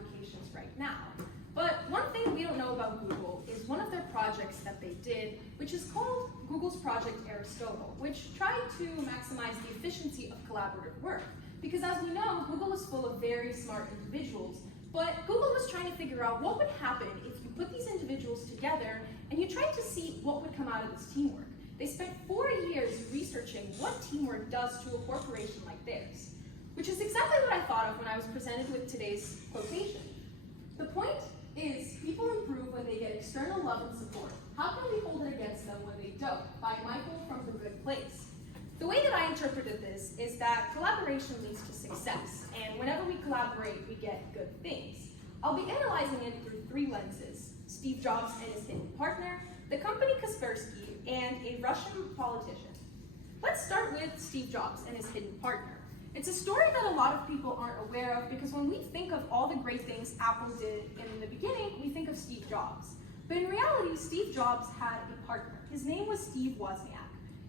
applications right now. But one thing we don't know about Google is one of their projects that they did, which is called Google's Project Aristotle, which tried to maximize the efficiency of collaborative work. Because as we know, Google is full of very smart individuals, but Google was trying to figure out what would happen if you put these individuals together and you tried to see what would come out of this teamwork. They spent 4 years researching what teamwork does to a corporation like theirs, which is exactly what I thought of when I was presented with today's quotation. The point is, people improve when they get external love and support. How can we hold it against them when they don't? By Michael from The Good Place. The way that I interpreted this is that collaboration leads to success, and whenever we collaborate, we get good things. I'll be analyzing it through 3 lenses: Steve Jobs and his hidden partner, the company Kaspersky, and a Russian politician. Let's start with Steve Jobs and his hidden partner. It's a story that a lot of people aren't aware of because when we think of all the great things Apple did in the beginning, we think of Steve Jobs. But in reality, Steve Jobs had a partner. His name was Steve Wozniak.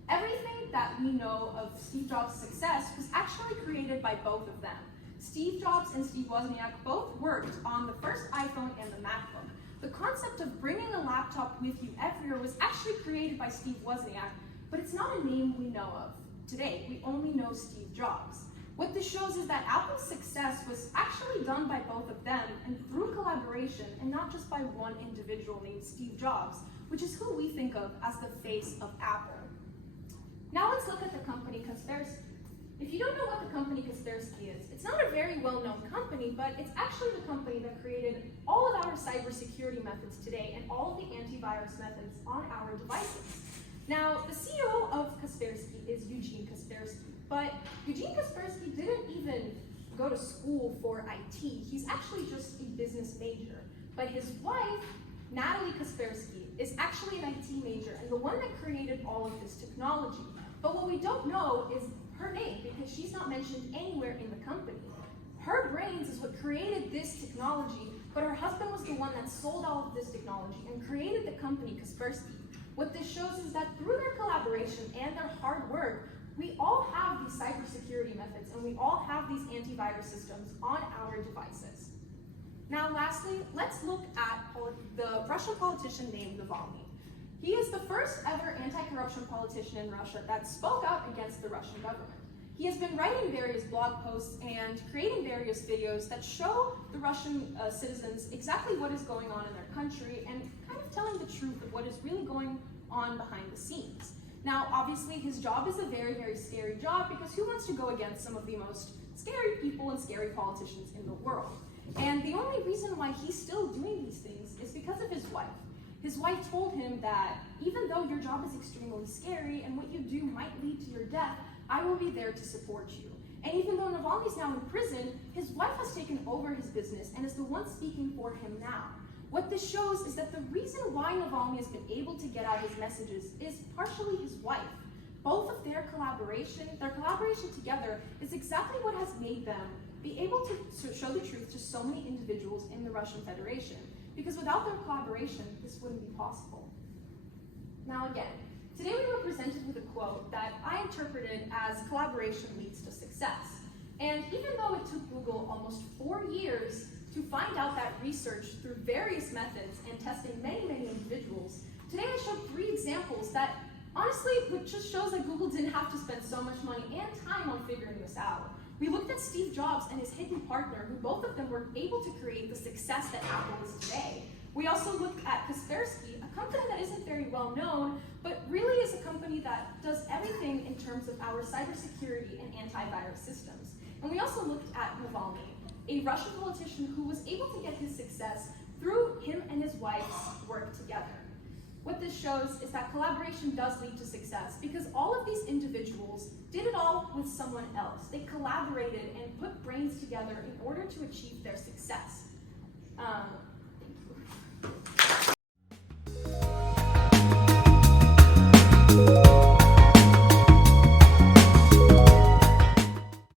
Everything that we know of Steve Jobs' success was actually created by both of them. Steve Jobs and Steve Wozniak both worked on the first iPhone and the MacBook. The concept of bringing a laptop with you everywhere was actually created by Steve Wozniak, but it's not a name we know of today. We only know Steve Jobs. What this shows is that Apple's success was actually done by both of them and through collaboration, and not just by one individual named Steve Jobs, which is who we think of as the face of Apple. Now let's look at the company Kaspersky. If you don't know what the company Kaspersky is, it's not a very well-known company, but it's actually the company that created all of our cybersecurity methods today and all of the antivirus methods on our devices. Now, the CEO of Kaspersky is Eugene Kaspersky, but Eugene Kaspersky didn't even go to school for IT. He's actually just a business major. But his wife, Natalie Kaspersky, is actually an IT major and the one that created all of this technology. But what we don't know is her name, because she's not mentioned anywhere in the company. Her brains is what created this technology, but her husband was the one that sold all of this technology and created the company Kaspersky. What this shows is that through their collaboration and their hard work, we all have these cybersecurity methods and we all have these antivirus systems on our devices. Now lastly, let's look at the Russian politician named Navalny. He is the first ever anti-corruption politician in Russia that spoke out against the Russian government. He has been writing various blog posts and creating various videos that show the Russian citizens exactly what is going on in their country and kind of telling the truth of what is really going on behind the scenes. Now, obviously, his job is a very, very scary job because who wants to go against some of the most scary people and scary politicians in the world? And the only reason why he's still doing these things is because of his wife. His wife told him that even though your job is extremely scary and what you do might lead to your death, I will be there to support you. And even though Navalny's now in prison, his wife has taken over his business and is the one speaking for him now. What this shows is that the reason why Navalny has been able to get out his messages is partially his wife. Both of their collaboration together is exactly what has made them be able to show the truth to so many individuals in the Russian Federation. Because without their collaboration, this wouldn't be possible. Now again, today we were presented with a quote that I interpreted as collaboration leads to success. And even though it took Google almost 4 years to find out that research through various methods and testing many, many individuals, today I showed 3 examples that honestly, it just shows that Google didn't have to spend so much money and time on figuring this out. We looked at Steve Jobs and his hidden partner, who both of them were able to create the success that Apple is today. We also looked at Kaspersky, a company that isn't very well known, but really is a company that does everything in terms of our cybersecurity and antivirus systems. And we also looked at Navalny, a Russian politician who was able to get his success through him and his wife's work together. What this shows is that collaboration does lead to success because all of these individuals did it all with someone else. They collaborated and put brains together in order to achieve their success.